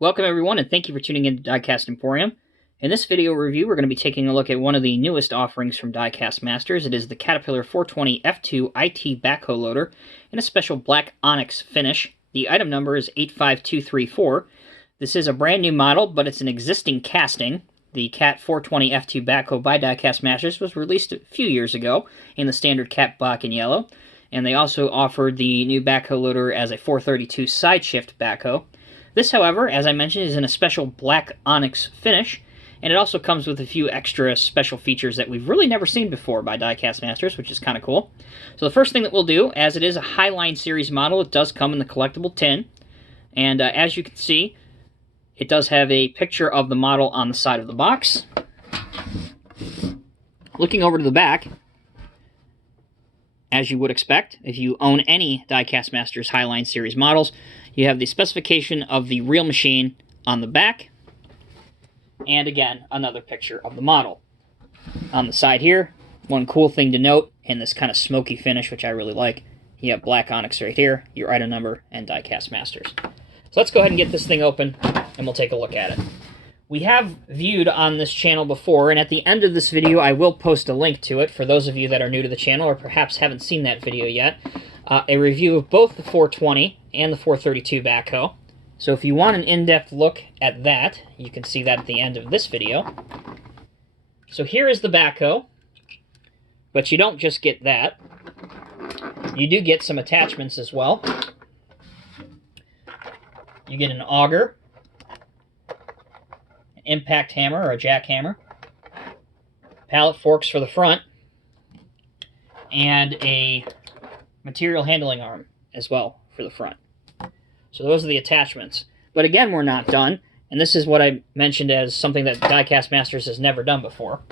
Welcome everyone, and thank you for tuning in to Diecast Emporium. In this video review, we're going to be taking a look at one of the newest offerings from Diecast Masters. It is the Caterpillar 420 F2 IT Backhoe Loader in a special black Onyx finish. The item number is 85234. This is a brand new model, but it's an existing casting. The Cat 420 F2 Backhoe by Diecast Masters was released a few years ago in the standard cat black and yellow, and they also offered the new backhoe loader as a 432 side shift backhoe. This, however, as I mentioned, is in a special black Onyx finish, and it also comes with a few extra special features that we've really never seen before by Diecast Masters, which is kind of cool. So the first thing that we'll do, as it is a Highline Series model, it does come in the collectible tin, and as you can see, it does have a picture of the model on the side of the box. Looking over to the back, as you would expect, if you own any Diecast Masters Highline Series models, you have the specification of the real machine on the back, and again, another picture of the model. On the side here, one cool thing to note, in this kind of smoky finish, which I really like, you have black Onyx right here, your item number, and Diecast Masters. So let's go ahead and get this thing open, and we'll take a look at it. We have viewed on this channel before, and at the end of this video I will post a link to it for those of you that are new to the channel or perhaps haven't seen that video yet. A review of both the 420 and the 432 backhoe. So if you want an in-depth look at that, you can see that at the end of this video. So here is the backhoe, but you don't just get that. You do get some attachments as well. You get an auger, an impact hammer or a jackhammer, pallet forks for the front, and a material handling arm as well for the front. So those are the attachments. But again, we're not done, and this is what I mentioned as something that Diecast Masters has never done before.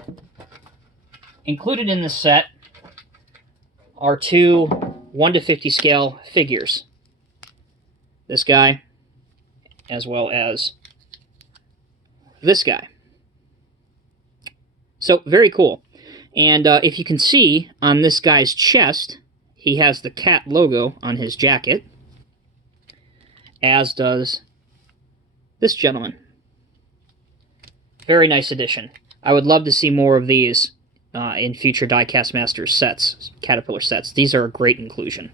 Included in this set are two 1:50 scale figures. This guy, as well as this guy. So, very cool. And if you can see, on this guy's chest, he has the cat logo on his jacket, as does this gentleman. Very nice addition. I would love to see more of these in future Diecast Masters sets, Caterpillar sets. These are a great inclusion.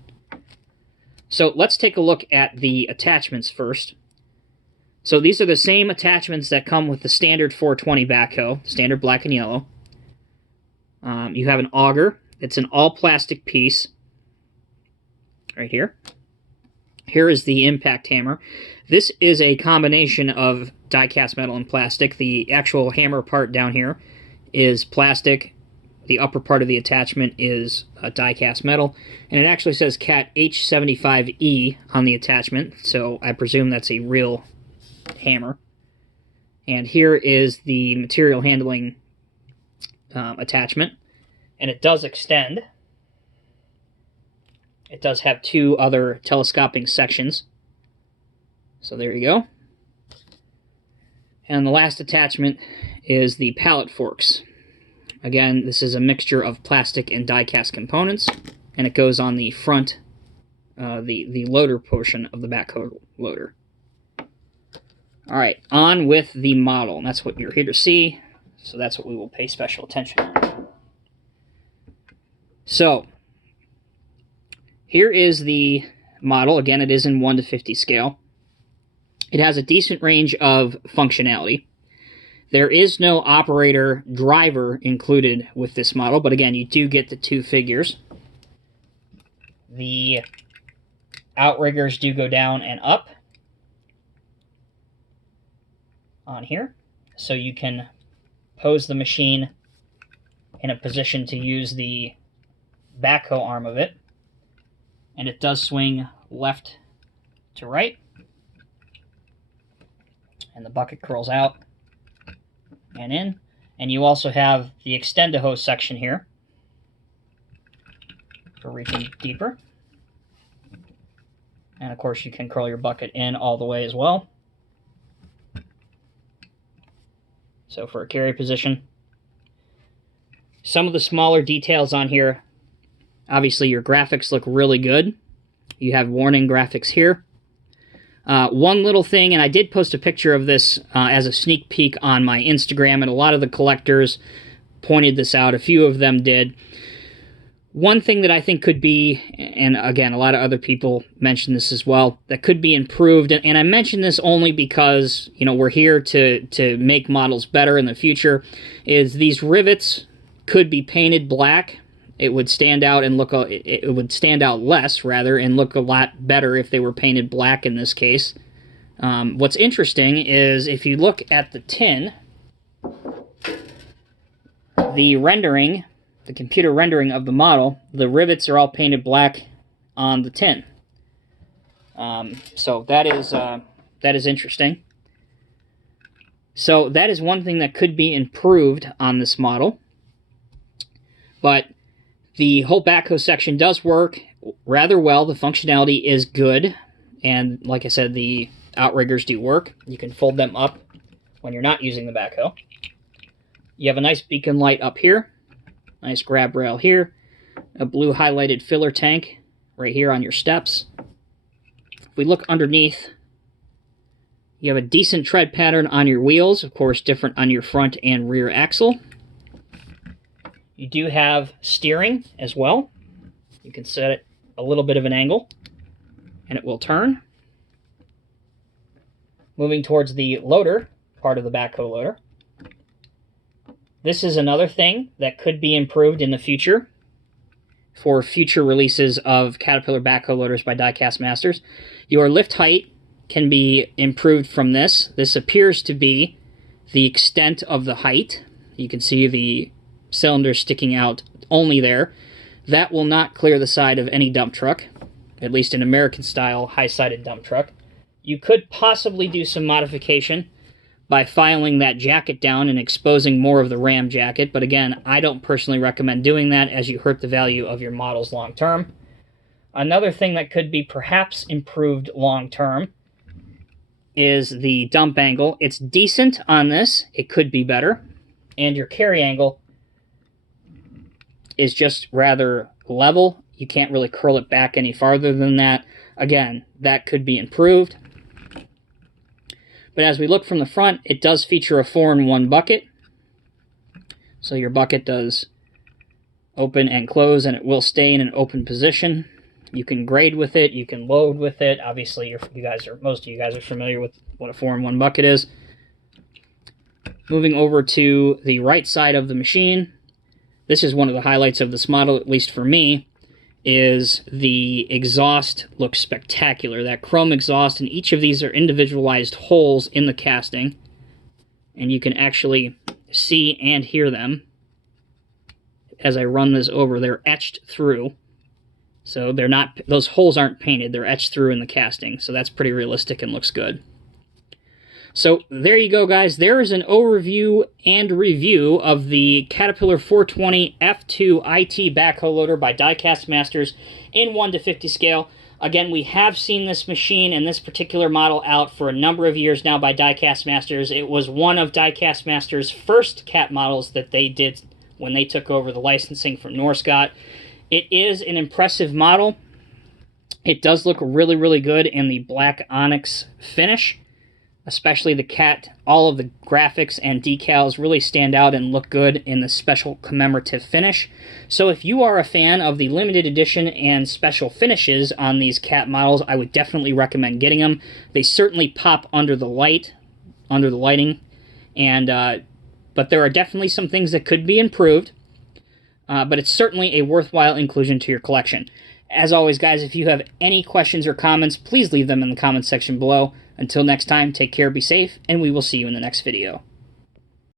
So let's take a look at the attachments first. So these are the same attachments that come with the standard 420 backhoe, standard black and yellow. You have an auger. It's an all-plastic piece right here. Here is the impact hammer. This is a combination of die-cast metal and plastic. The actual hammer part down here is plastic. The upper part of the attachment is die-cast metal. And it actually says Cat H75E on the attachment, so I presume that's a real hammer. And here is the material handling attachment. And it does extend. It does have two other telescoping sections. So there you go. And the last attachment is the pallet forks. Again, this is a mixture of plastic and die-cast components, and it goes on the front, the loader portion of the backhoe loader. Alright, on with the model. And that's what you're here to see, so that's what we will pay special attention on. So, here is the model. Again, it is in 1:50 scale. It has a decent range of functionality. There is no operator driver included with this model, but again, you do get the two figures. The outriggers do go down and up on here, so you can pose the machine in a position to use the backhoe arm of it. And it does swing left to right. And the bucket curls out and in. And you also have the extend-a-hose section here for reaching deeper. And of course you can curl your bucket in all the way as well. So for a carry position. Some of the smaller details on here, obviously your graphics look really good. You have warning graphics here. One little thing, and I did post a picture of this as a sneak peek on my Instagram, and a lot of the collectors pointed this out. A few of them did. One thing that I think could be, and again, a lot of other people mentioned this as well, that could be improved, and I mention this only because, you know, we're here to make models better in the future, is these rivets could be painted black. It would stand out and look, it would stand out less, rather, and look a lot better if they were painted black in this case. What's interesting is if you look at the tin, the rendering, the computer rendering of the model, the rivets are all painted black on the tin. So that is interesting. So that is one thing that could be improved on this model. But the whole backhoe section does work rather well. The functionality is good. And like I said, the outriggers do work. You can fold them up when you're not using the backhoe. You have a nice beacon light up here. Nice grab rail here. A blue highlighted filler tank right here on your steps. If we look underneath, you have a decent tread pattern on your wheels. Of course, different on your front and rear axle. You do have steering as well. You can set it a little bit of an angle, and it will turn. Moving towards the loader, part of the backhoe loader. This is another thing that could be improved in the future for future releases of Caterpillar backhoe loaders by Diecast Masters. Your lift height can be improved from this. This appears to be the extent of the height. You can see the cylinder sticking out only there. That will not clear the side of any dump truck, at least an American-style high-sided dump truck. You could possibly do some modification by filing that jacket down and exposing more of the ram jacket, but again, I don't personally recommend doing that as you hurt the value of your models long term. Another thing that could be perhaps improved long term is the dump angle. It's decent on this, it could be better, and your carry angle is just rather level. You can't really curl it back any farther than that. Again, that could be improved. But as we look from the front, it does feature a 4-in-1 bucket. So your bucket does open and close, and it will stay in an open position. You can grade with it, you can load with it. Obviously, most of you guys are familiar with what a 4-in-1 bucket is. Moving over to the right side of the machine, this is one of the highlights of this model, at least for me, is the exhaust looks spectacular. That chrome exhaust, and each of these are individualized holes in the casting, and you can actually see and hear them as I run this over. They're etched through, so they're not, those holes aren't painted, they're etched through in the casting, so that's pretty realistic and looks good. So there you go, guys. There is an overview and review of the Caterpillar 420 F2 IT backhoe loader by Diecast Masters in 1:50 scale. Again, we have seen this machine and this particular model out for a number of years now by Diecast Masters. It was one of Diecast Masters' first cat models that they did when they took over the licensing from Norscott. It is an impressive model. It does look really, really good in the black onyx finish. Especially the cat, all of the graphics and decals really stand out and look good in the special commemorative finish. So if you are a fan of the limited edition and special finishes on these cat models, I would definitely recommend getting them. They certainly pop under the lighting, and but there are definitely some things that could be improved. But it's certainly a worthwhile inclusion to your collection. As always, guys, if you have any questions or comments, please leave them in the comments section below. Until next time, take care, be safe, and we will see you in the next video.